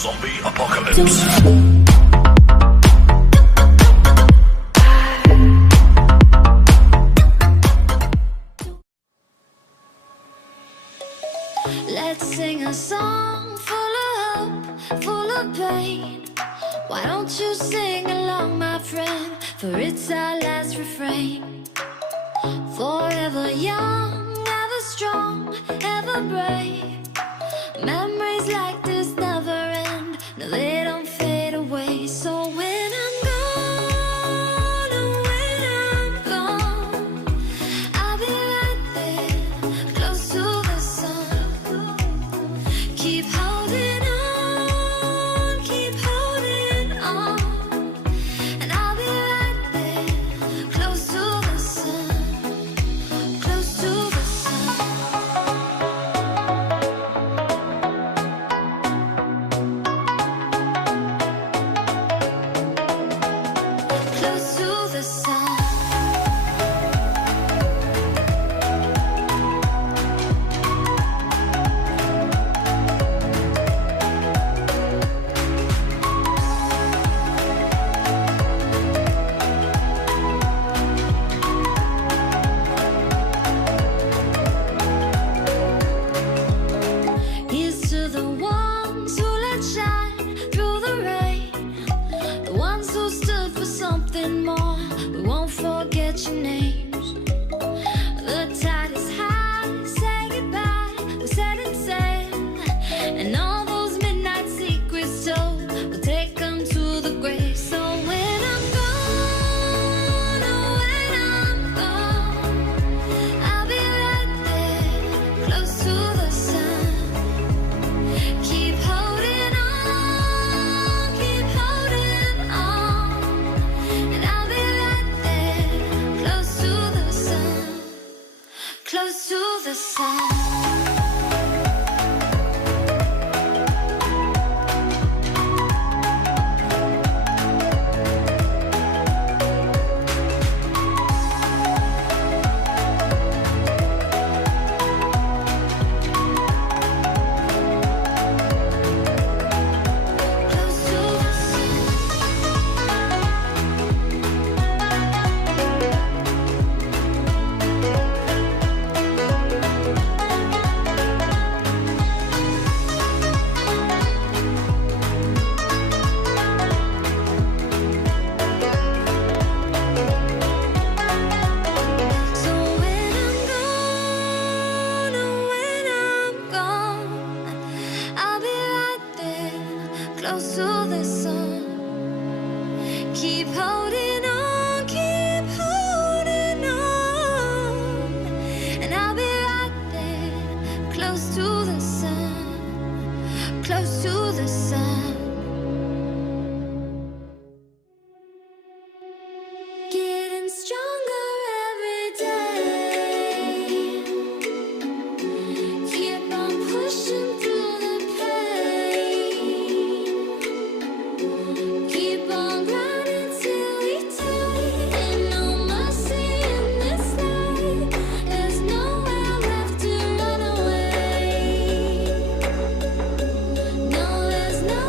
Zombie apocalypse. Let's sing a song full of hope, full of pain. Why don't you sing along, my friend? For it's our last refrain. Forever young, ever strong, ever brave. Memories like this never end. No, they don't fade away. So when I'm gone, oh, when I'm gone, I'll be right there, close to the sun. Keep holding on, keep holding on. And I'll be right there, close to the sun, close to the sun. Close to the sun. Here's to the ones who let shine through the rain, the ones who stood for something more. We won't forget your names. The tide is high, say goodbye, we're setting sail, and all those midnight secrets told, we'll take them to the grave. So when I'm gone, oh, when I'm gone, I'll be right there, close to the sun. Keep holding on, keep holding on. And I'll be right there, close to the sun, close to the sun. Close to the sun. So when I'm gone, oh, when I'm gone, I'll be right there, close to the sun. Keep holding on, keep holding on. And I'll be right there, close to the sun, close to the sun. Getting stronger every day. Keep on pushing through the pain. Keep on grinding till we die. Ain't no mercy in this life. There's nowhere left to run away. No, there's no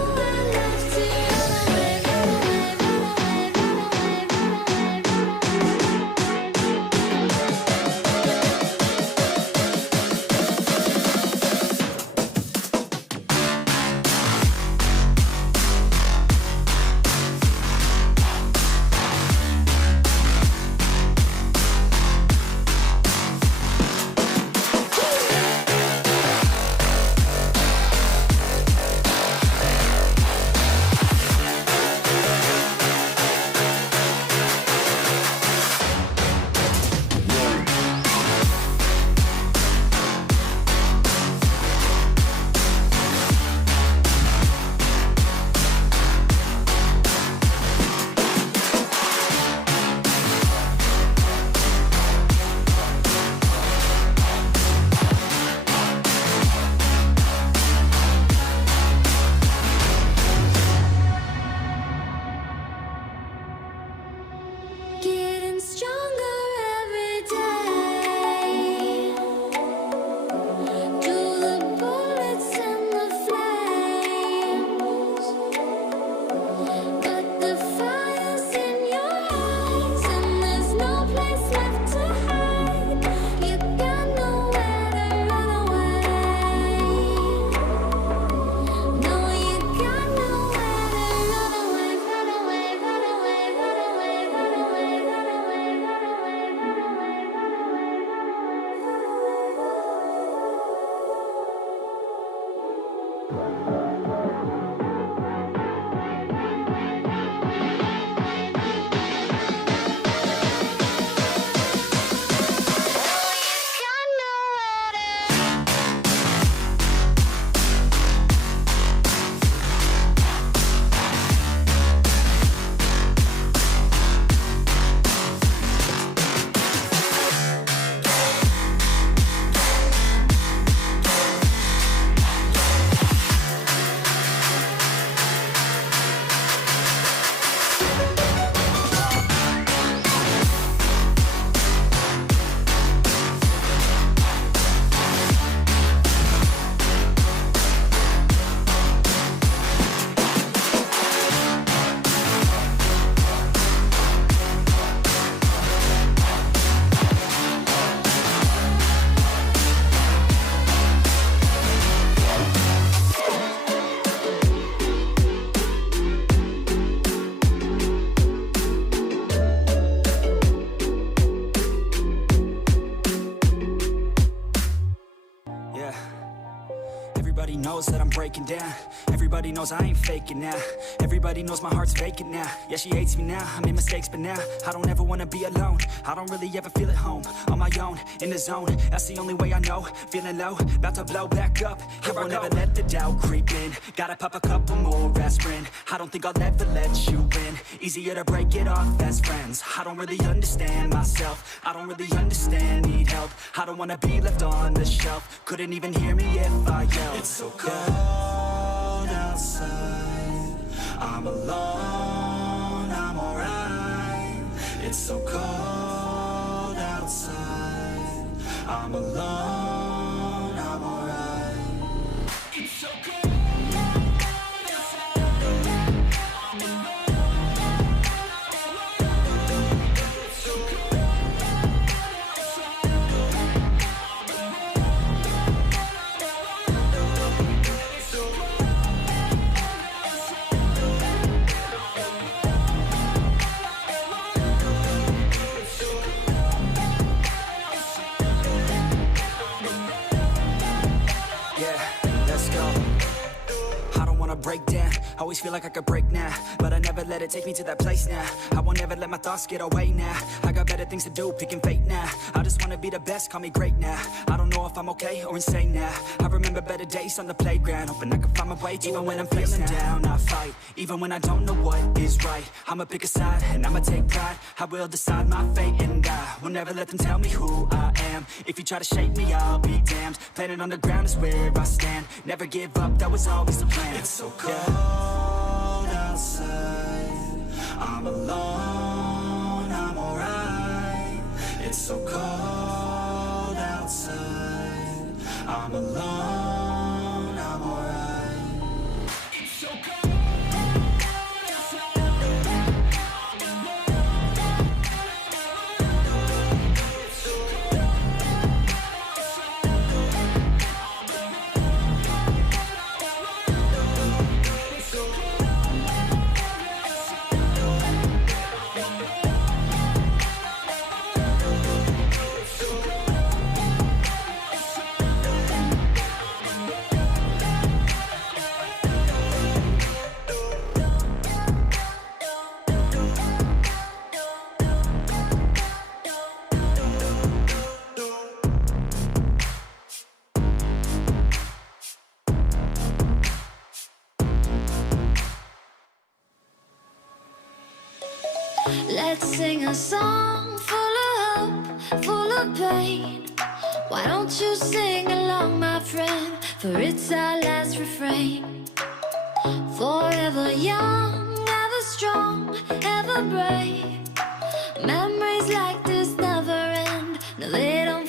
walls that I'm breaking down. Everybody knows I ain't faking now. Everybody knows my heart's vacant now. Yeah, she hates me now, I made mistakes, but now I don't ever wanna be alone. I don't really ever feel at home. On my own, in the zone, that's the only way I know. Feeling low, about to blow back up. Here I never let the doubt creep in. Gotta pop a couple more aspirin. I don't think I'll ever let you in. Easier to break it off as friends. I don't really understand myself. I don't really understand, need help. I don't wanna be left on the shelf. Couldn't even hear me if I yelled. It's so cold outside, I'm alone, I'm alright. It's so cold outside, I'm alone, I'm alright. It's so cold. Break down, always feel like I could break now, but I never let it take me to that place now. I won't ever let my thoughts get away now. I got better things to do, picking fate now. I just wanna be the best, call me great now. I don't know if I'm okay or insane now. I remember better days on the playground, hoping I can find my way to even when I'm feeling down. I fight, even when I don't know what is right. I'ma pick a side, and I'ma take pride. I will decide my fate, and I will never let them tell me who I am. If you try to shape me, I'll be damned. Planet on the ground is where I stand. Never give up, that was always the plan. It's so cold outside, I'm alone, I'm alright. It's so cold outside, I'm alone, I'm alright. It's so cold. Let's sing a song full of hope, full of pain. Why don't you sing along, my friend? For it's our last refrain. Forever young, ever strong, ever brave. Memories like this never end. No, they don't